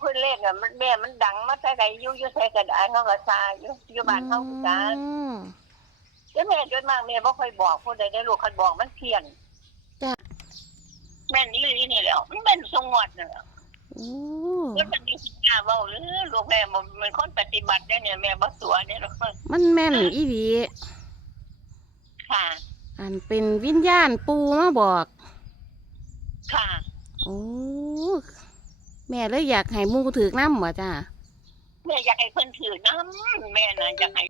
เพิ่นเล่นอะมันแม่มันดังมาแต่ใดอยู่อยู่ใส่กระดาษเขาก็ซาอยู่อยู่บ้านเฮาคือกันอืมแล้วแม่จนมากแม่บ่ค่อยบอกผู้ใดได้ลูกคันบอกมันเพี้ยนจ้ะแม่นอีหลีนี่แหล้วมันเป็นสงวดน่ะโอ้แล้วมันมีสิกล้าเว้าหรือลูกแม่บ่เป็นคนปฏิบัติได้เนี่ยแม่บ่ตัวเนี่ยหรอกมันแม่นอีหลีค่ะ อันเป็นวิญญาณปูมาบอกค่ะ โอ้ แม่เลยอยากให้หมูถือกน้ำบ่จ้าแม่อยากให้เพิ่นถือน้ำแม่น่ะอยากให้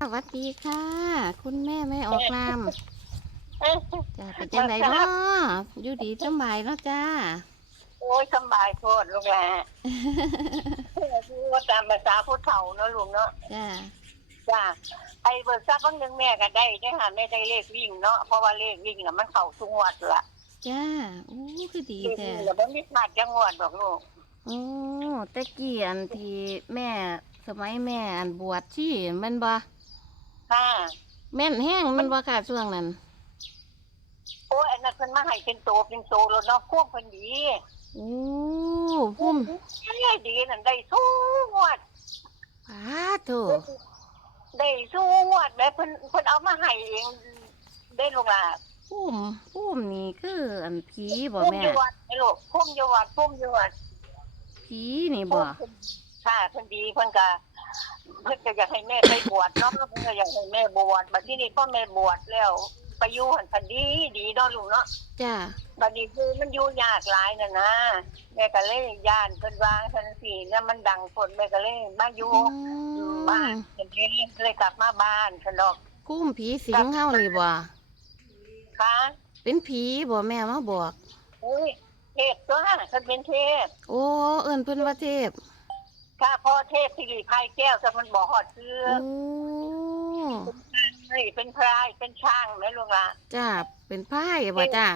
สวัสดีค่ะ คุณแม่ไม่ออกน้ำจ้าเป็นจังไดเนาะอยู่ดีสำบายเนาะจ้า โอ้ยสำบายโทษลูกแหละ ว่าตามภาษาผู้เฒ่าเนาะลูกเนาะจ้าจ้าไอ้เบิร์ซักวันหนึ่งแม่ก็ได้ได้หาแม่ได้เลขวิ่งเนาะเพราะว่าเลขวิ่งน่ะมันเข้าทุกงวดละจ้าโอ้คือดีเลขแท้วิ่งน่ะมันไม่พลาดจังหวัดดอกลูกโอ้แตะกี้อันที่แม่สมัยแม่อันบวชที่แมันบ่ค่ะแม่นแห้งแมันบ่ค่ะช่วงนั้นโอ้ยอันนั้นเพิ่นมาให้เป็นโตเป็นโตแล้วเนาะพวกเพิ่นดี โอ้พุ่มเอ้ยดีนั่นได้สู้งวดปาโถได้สู้งวดแม่เพิ่นเพิ่นเอามาให้เองได้ลูกหล่ะพุ่มพุ่มนี่คืออันผีบ่พุ่มแม่อยู่วัดไอ้ลูกพุ่มอยู่วัดพุ่มอยู่วัดผีนี่บ่ค่ะเพิ่นดีเพิ่นก็เพิ่นก็อยากให้แม่ไปบวชเนาะเพิ่นก็อยากให้แม่บวชบัดที่นี่พ่อแม่บวชแล้ว ไปอยู่หันพันดีดีเนาะลูกเนาะจ้าบัดนี้คือมันอยู่ยากหลายน่ะนะแม่ก็เลยย่านเพิ่นวางทันสีเนี่ยมันดังฝนแม่ก็เลยมาอยู่อืมบ้านเพิ่นนี้เลยกลับมาบ้านฉันดอกพุ่มผีสิงเฮานี่บ่ค่ะเป็นผีบ่แม่มาบอก อุ้ยเทพตัวเพิ่นเป็นเทพโอ้เอิ้นเพิ่นว่าเทพข้าพ่อเทพสิริภัยแก้วแต่มันบ่ฮอดเชื่อโอ้ เฮ้ยเป็นพรายเป็นช่างแม่ลูกล่ะจ้าเป็นไพ่บ่จ้า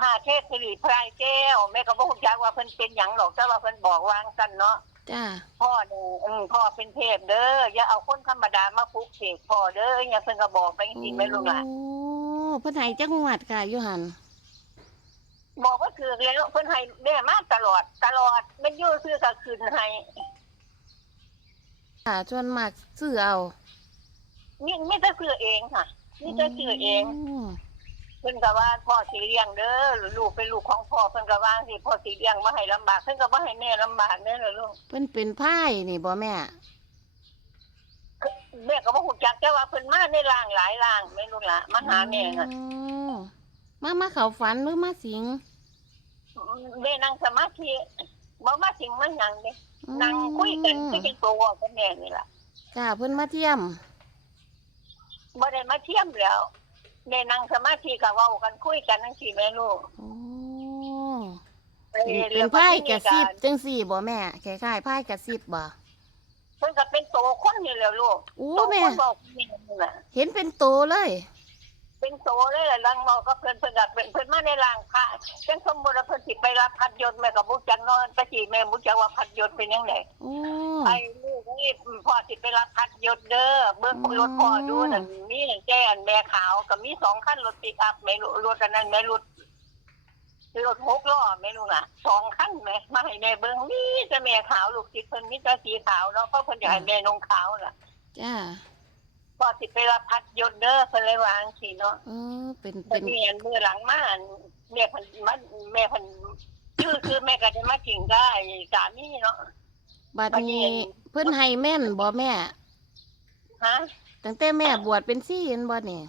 ค่ะเทพสิริพรายแก้วแม่ก็บ่ฮู้จักว่าเพิ่นเป็นหยังหรอกแต่ว่าเพิ่นบอกวางกันเนาะจ้าพ่อเนี่ยอืมพ่อเป็นเทพเด้ออย่าเอาคนธรรมดามาปลุกเสกพ่อเด้ออย่าเพิ่นก็บอกไปจริงๆแม่ลูกล่ะโอ้เพิ่นให้จังหวัดค่ะอยู่หั่นบอกว่าคือแล้วเพิ่นให้แม่มาตลอดตลอดมันอยู่ซื้อก็คืนให้ค่ะส่วนมากซื้อเอา นี่ไม่ได้ซื้อเองค่ะ นี่จะซื้อเองมเพิ่นก็ว่าพ่อสิเลี้ยงเด้อลูกเป็นลูกของพ่อเพิ่นก็ว่าสิพ่อสิเลี้ยงบ่ให้ลำบากเพิ่นก็บ่ให้แม่ลำบากเด้อล่ะลูกเพิ่นเป็นไพ่นี่บ่แม่แม่ก็บ่ฮู้จักแต่ว่าเพิ่นมาในร่างหลายร่างแม่ลูกล่ะมาหาแม่น่ะอืมมามาเข้าฝันหรือมาสิงแม่นั่งสมาธิบ่มาสิงมาหยังเด้อืมนั่งคุยกันคือเป็นตัวกับแม่นี่ล่ะจ้าเพิ่นมาเที่ยม บ่ได้มาเทียมแล้วแม่นั่งสมาธิก็เว้ากันคุยกันจังซี่แม่ลูกโอ้เอเป็นอเป็นไพ่กระซิบจังสี่บ่แม่คล้ายๆไพ่กระซิบบ่เพิ่นก็เป็นโตคนนี่แหล้วลูกโอ้โตแม่ คนบอกนี่น่ะเห็นเป็นโตเลย เป็นโตเลยล่ะลังเมาก็เพิ่นเพิ่นก็เป็นเพิ่นมาในร่างพระจังสมมุติว่าเพิ่นสิไปรับพัดยศแม่ก็บ่จักเนอนตะกี้แม่บ่จักว่าพัดยศเป็นจังไดโอ้ไอ้ลูกนี่พ่อสิไปรับพัดยศเด้อเบิ่งรถพ่อดูนั่นมีตั้งแต่อันแม่ขาวก็มีสองคันรถปิกอัพแม่รู้รถอันนั้นแม่รถรถหกล้อแม่รู้น่ะสองคันแม่มาให้แม่เบิ่งมีแต่แม่ขาวลูกจิตเพิ่นมีแต่สีขาวเนาะเพราะเพิ่นอยากให้แม่นงขาวน่ะจ้า พ่อสิไปรับพัดยศเด้อเพิ่นเลยวาจังซี่เนาะเออเป็นเป็เป็นน เมียนมือหลังมาอันแม่เพันมันแม่เพันคือคือแม่ก็จะมาจริงได้สามีเนาะบัดนี้ เพิ่นให้แม่นบ่แม่ ฮะตั้งแต่แม่บวชเป็นซี่เห็นบ่นี่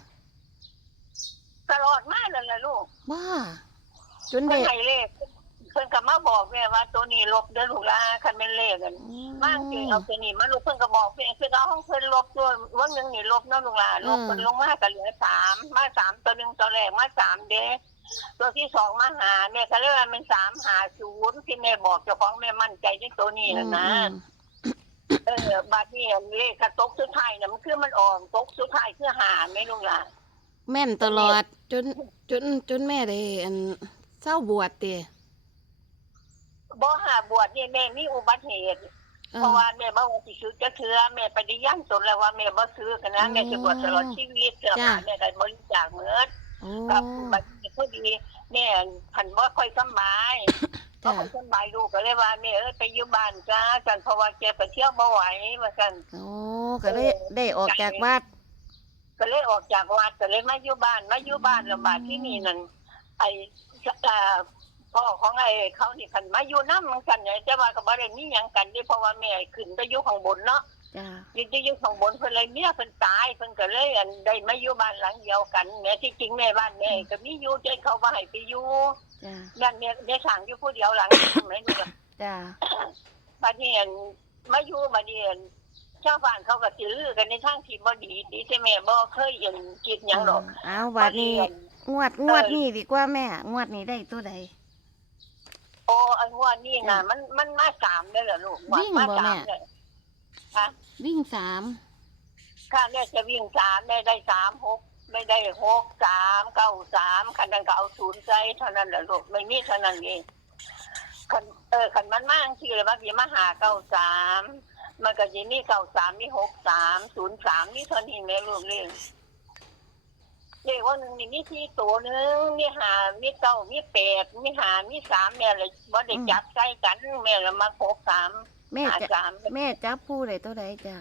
ตลอดมานั่นแหละลูกว่าจนเพิ่ได้นให้เลขเพิ่น ก็มาบอกแม่ว่าตัวนี้ลบเด้อลูกหลานคันเป็นเลขกันมากจริงเอาตัวนี้มาลูกเพิ่นก็บอกเพิ่นเพิ่นเอาห้องเพิ่นลบตัววันหนึงนี่ลบเนาะลูกหลานลบเพิ่นลงมาก็เหลือสามมาสามตัวหนึงตัวแรกมาสามเด้ตัวที่สองมาหาแม่ก็เลยว่ามันสามหาศูนย์ที่แม่บอกเจ้าของแม่มั่นใจในตัวนี้นะนะอืมเออบาดนี้เลขกระตกสุดท้ายน่ะมันคือมันออกตกสุดท้ายคือหาไม่รู้ล่ะแม่นตลอดจนจนจนแม่ได้อันเศร้าบวชติ บ่หาบวชนี่แม่มีอุบัติเหตุเอเพราะอว่าแม่บ่ว่าสิซื้อจะเถือแม่ไปได้ย่างตนแล้วว่าแม่บ่ซื้อกันนะแม่จะบวชตลอดชีวิตเสื้อผ้าแม่ก็บริจาคเหมือนโอ้กับบัดนี้พอดีแม่พันบ่ค่อยสำบายบ่จ้ะค่อยสำบายลูกก็เลยว่าแม่เอ้ยไปอยู่บ้านจ้าจันเพราะว่าแกไปเที่ยวบ่ไหวว่าซั่นโอ้ก็เลยได้ออกจากวัดก็เลยออกจากวัดก็เลยมาอยู่บ้านมาอยู่บ้านแล้วบาดที่นี่นั่นไอ้เอ่อ พ่อของไอ้เขานี่พันมาอยู่นำกันเนี่ยแต่ว่าก็บ่ได้มีหยังกันเด้เพราะว่าแม่ขึ้นไปอยู่ข้างบนเนาะจ้าอยู่ที่อยู่ข้างบนเพิ่นเลยเมียเพิ่นตายเพิ่นก็เลยอันได้มาอยู่บ้านหลังเดียวกันแม่ที่จริงแม่บ้านแม่ก็มีอยู่ใจเขาว่าให้ไปอยู่จ้าบ้านแม่ได้สั่งอยู่ผู้เดียวหลังไม่รู้ล่ะจ้าบัดนี้อันมาอยู่บัดนี้อันชาวบ้านเขาก็สิลือกันในทางที่บ่ดีดีแต่แม่บ่เคยยังคิดหยังหรอกเอาบัดนี้ งวดงวดนี้ดีกว่าแม่ งวดนี้ได้ตัวใดโอ้อันว่านี่น่ะมันมันมาสามเด้อเหรอลูกวิ่งบ่มาสามแม่ เลยค่ะวิ่งสามข้าแม่จะวิ่งสามแม่ได้สามหกไม่ได้หกสามเก้าสามคันนั้นก็เอาศูนย์ใจเท่านั้นแหละลูกไม่มีเท่านั้นเองคันเออคันมันมากที่เลยว่าสิมาหาเก้าสามมันก็จะมีเก้าสามมีหกสามศูนย์สามมีเท่านี้แม่ลูกเรียน เรียกว่าหนึ่งนี่มีที่ตัวหนึงมีหามีเก้ามีแปดมีหามีสามแม่เลยว่าได้จับใกล้กันแม่ละมาหกสามแม่หาจะสามแม่จับผู้ใดตัวใดจ้า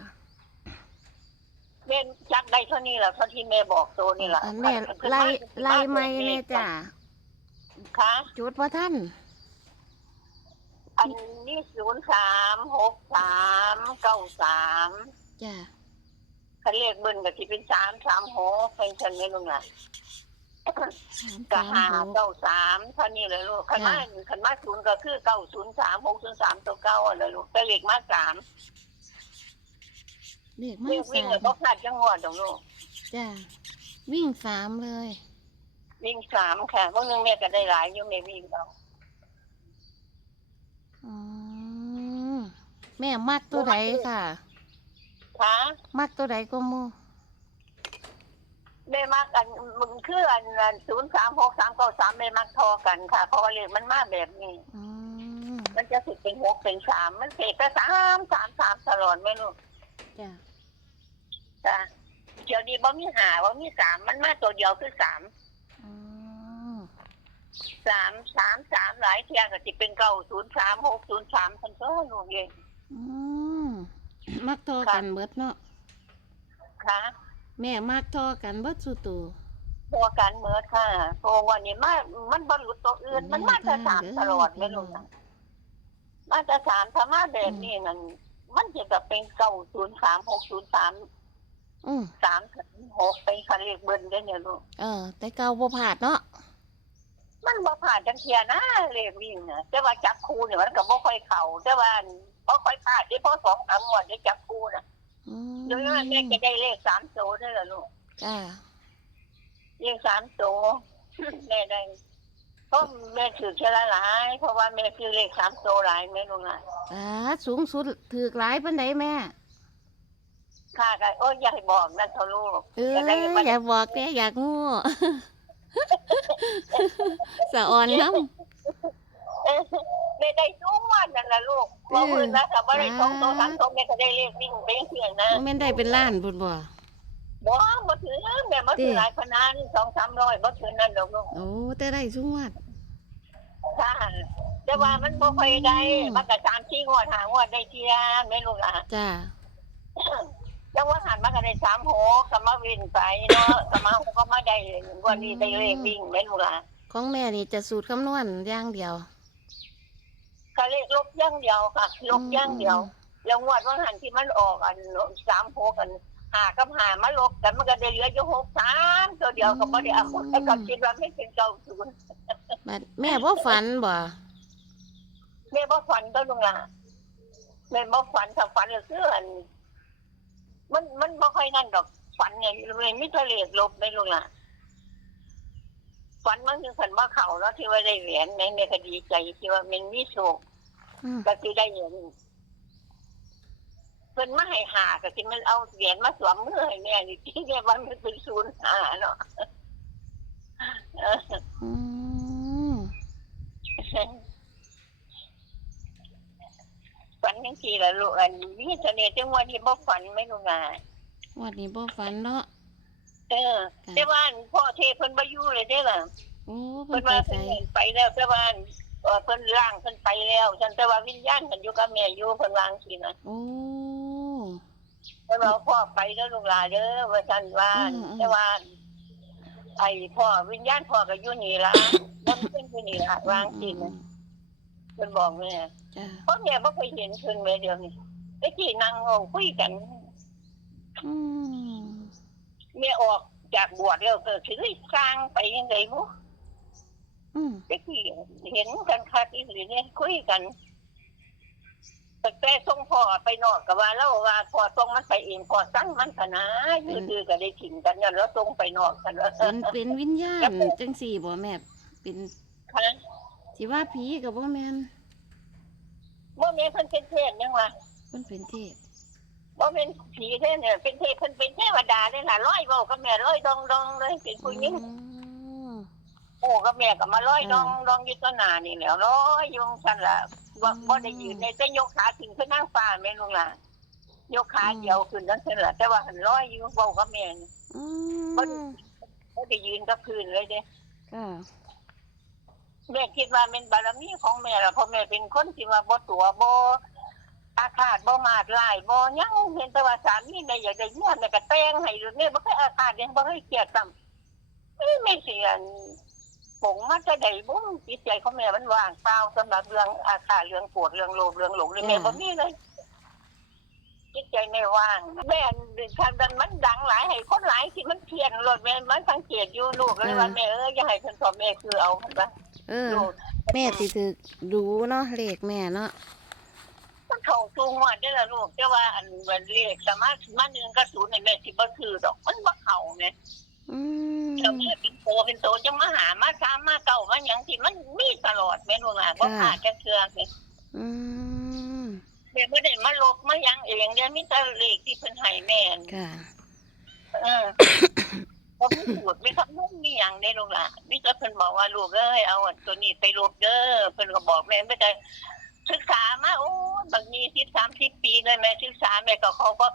แม่จักได้เท่านี้แหละเท่าที่แม่บอกตัวนี่แหละอันแม่ไล่ไล่ไม่แน่จ้าค่ะจุดว่าท่านอันนี้ศูนย์สามหกสามเก้าสามจ้า คันเลขเบิ้ลก็ที่เป็นสามสามหกเป็นชันนี่ลุงอะสามก็สามหาหกเก้าสามเท่านี้เลยลูกคันมาคันมาศูนย์ก็คือเก้าศูนย์สามหกศูนย์สามตัวเก้าอะเลยลูกแต่เลขมาสามเด็กมาเลขวิ่งสาเลยมก็พลาดจังหวดของลูกจ้าวิ่งสามเลย วิ่งสามค่ะพวกนึงแม่ก็ได้หลายอยู่แม่วิ่งเอาอืมแม่มักตัวใดค่ะ ค่ะมักตัวใดก็โมแม่มักอันมันคืออันศูนย์สามหกสามเก้าสามแม่มักทอกันค่ะเพราะว่าเลขมันมาแบบนี้ อืมมันจะสิเป็นหกเป็นสามมันเสกแต่สามสามสามตลอดไหมลูกจ้าจ้ะเดี๋ยวนี้บ่มีหาบ่มีสามมันมาตัวเดียวคือสามอืมสามสามสามหลายเที่ยก็สิเป็นเก้าศูนย์สามหกศูนย์สามพันก็ลูกเอง อืม มักทอกันเบิดเนาะค่ะแม่มักทอกันเบิดสุตูพอกันเมื่อค่ะโตวันนี้มามันบรรลุตัวอื่น มันมาแต่สามตลอดไหมลูกนะมาแต่สามถ้ามาแบบนี้นั่นมันจะแบบเป็นเก้าศูนย์สามหกศูนย์สามอืมสามหกเป็นคันเลขเบิ้ลได้เนี่ยลูกเออ แต่เก่าบ่ผาดเนาะมันบ่ผ่านจังเทียนะเลขวิ่งน่ะแต่ว่าจับคูเนี่ยมันก็บ่ค่อยเข้าแต่ว่า บ่ค่อยพลาดได้พอสองสามงวดได้จับคูน่ะอืมเดี๋ยวนั้นแม่จะได้เลขสามโตได้อล่ะลูกจ้าเลขสามโตแม่ได้เพราะแม่ถือแค่ละหลาย เพราะว่าแม่คือเลขสามโตหลายแม่ลูกน่ะอ่าสูงสุดถือกหลายปานใดแม่ค่ากันโอ้ยอย่าให้บอกนั่นเถอะลูกเออจะได้มันอย่าบอกแกอยากงูสะอ่อนน้เอ้ย แม่ได้ทุกวันนั่นล่ะลูกบ่พื้นนะถ้าบ่ได้สองโตสามโตแม่ก็ได้เลขวิ่งเป็นเสียงนะำแม่นได้เป็นล้านพุ่นบ่บ่บ่ถือแม่บ่ถือหลายพนันสองสามร้อยบ่ถือนั่นดอกลูกโอ้แต่ได้สุงวัดค่ะแต่ว่ามันบ่ค่อยได้อืมมันก็สามสี่งวดหางวดได้เที่ยแม่ลูกอะจ้าจังว่าหันมาก็ได้สามหกก็มาวินไปเนาะก็มาก็มาได้งวดนี้ได้เลขวิ่งแม่ลูกอะของแม่นี่จะสูตรคำนวณอย่างเดียว ก็เลขลบอย่างเดียวค่ะ ลบอย่างเดียวแล้วงวดว่าหันที่มันออกอันสามหกกันหากับหามาลบกันมันก็ได้เหลืออยู่หกสามตัวเดียวก็บ่ได้เอาแต่ก็คิดว่าไม่เป็นเก้าศูนย์บัดแม่บ่ฝันบ่แม่บ่ฝันก็ลุงล่ะแม่บ่ฝันถ้าฝันก็คืออันมันมันบ่ค่อยนั่นดอกฝันไงเลยมิทะเลขลบไม่ลุงล่ะฝันมันคือฝันว่าเขาแล้วที่ว่าได้เหรียญแม่แม่ก็ดีใจที่ว่ามันมีโชคอืม ก็คือได้เหรียญเพิ่นมาให้หาก็สิมันเอาเหรียญมาสวมมือให้แม่นี่ที่แม่ว่ามันเป็นศูนย์หาเนาะเอออืมฝันจังซี่ล่ะลูกอันมีเสน่ห์จังว่านี่บ่ฝันไม่รู้งาวันนี้บ่ฝันเนาะเออค่ะแต่ว่าอันพ่อเทพเพิ่นบ่อยู่เลยเด้ล่ะโอ้เพิ่เพิ่นนไปว่าใส่เพิ่นไปแล้วแต่ว่าอัน เอ่อเพิ่นร่างเพิ่นไปแล้ว ฉันแต่ว่าวิญญาณเพิ่นอยู่กับแม่อยู่เพิ่นวาจังซี่นะโอ้ เพิ่นว่าพ่อไปแล้วลูกหลานเด้อว่าซั่นว่าอืมอืม แต่ว่า ไอ้พ่อวิญญาณพ่อก็อยู่นี่ล่ะบ่เพิ่นอยู่นี่ล่ะวาจังซี่นะเพิ่นบอกแม่จ้าเพราะแม่บ่เคยเห็นเพิ่นแม่เดียวนี่ตะกี้นั่งเอาคุยกัน อืมแม่ออกจากบวชแล้วก็สิได้สร้างไปยังไงบ่ อืมตะกี้เห็นกันคักอีหลีเนี่ยคุยกันแต่แต่ส่งพ่อไปนอกก็ว่าแล้วว่าพ่อส่งมันไปเองพ่อสั่งมันขนาดคือๆก็ได้ถิ่มกันย้อนแล้วส่งไปนอกกันว่าเป็นเป็นวิญญาณจังสี่บ่แม่เป็นค่ะสิว่าผีกับบ่แม่นบ่แม่นเพิ่นเป็นเทพยังว่าเพิ่นเป็นเทพบ่เป็นผีแท้เนี่ยเป็นเทพเพิ่นเป็นเทวดาเลยล่ะร้อยเว้ากับแม่ร้อยดองดองเลยเป็นผู้หญิงอืม โอ้กับแม่ก็มาร้อยดองดองอยู่ต้นหน้านี่แหล้วร้อยอยู่ซั่นล่ะบ่บ่ได้ยืนในแต่ยกขาถึงขึ้นนั่งฟ้าแม่ลุงล่ะยกขาเดียวขึ้นนั่นซั่นล่ะแต่ว่าหันร้อยอยู่เว้ากับแม่นี่ อืมบ่ได้ยืนกับพื้นเลยเด้ ค่ะแม่คิดว่าเป็นบารมีของแม่ล่ะเพราะแม่เป็นคนที่ว่าบ่ตัวบ่อาฆาตบ่มาดลายบ่หยังเห็นแต่ว่าสามีแม่อยากได้เมียแม่ก็แต่งให้แม่บ่เคยอาฆาตยังบ่เคยเกลียดซ้ำไม่ไม่เสียน ปงมาจะได้บ่จิตใจของแม่มันว่างเปล่าสำหรับเรื่องอาฆาตเรื่องโกรธเรื่องโลภเรื่องหลงนี่แม่บ่มีเลยจิตใจไม่ว่างแม่ทำดันมันดังหลายให้คนหลายที่มันเพี้ยนรถแม่มันสังเกตอยู่ลูกเลยว่าแม่เอ้ยอย่าให้เพิ่นพ่อแม่คือเอาเพิ่นว่าเออลูกแม่สิถือดูเนาะเลขแม่เนาะมันเข้าสูงว่าได้อละลูกแต่ว่าอันมันเลขสามารถมาหนึ่งก็ศูนย์ในแม่สิบ่คือดอกมันบ่เข้าแม่อืม แต่แม่เป็นโตเป็นโตจะมาหามาถามมาเก่ามาหยังที่มันมีตลอดแม่ลูกอะบ่พลาดจักเทื่อแม่อืมแม่บ่ได้มาลบมาหยังเองเด้อมีแต่เลขที่เพิ่นให้แม่นค่ะเออบ่มีสูตรมีคำนวณมีหยังได้ลูกล่ะมีแต่เพิ่นบอกว่าลูกเอ้ยเอาอันตัวนี้ไปลบเด้อเพิ่นก็บอกแม่ไม่ได้ศึกษามาโอ้บางที10 30ปีเลยแม่ศึกษาแม่ก็เขาก็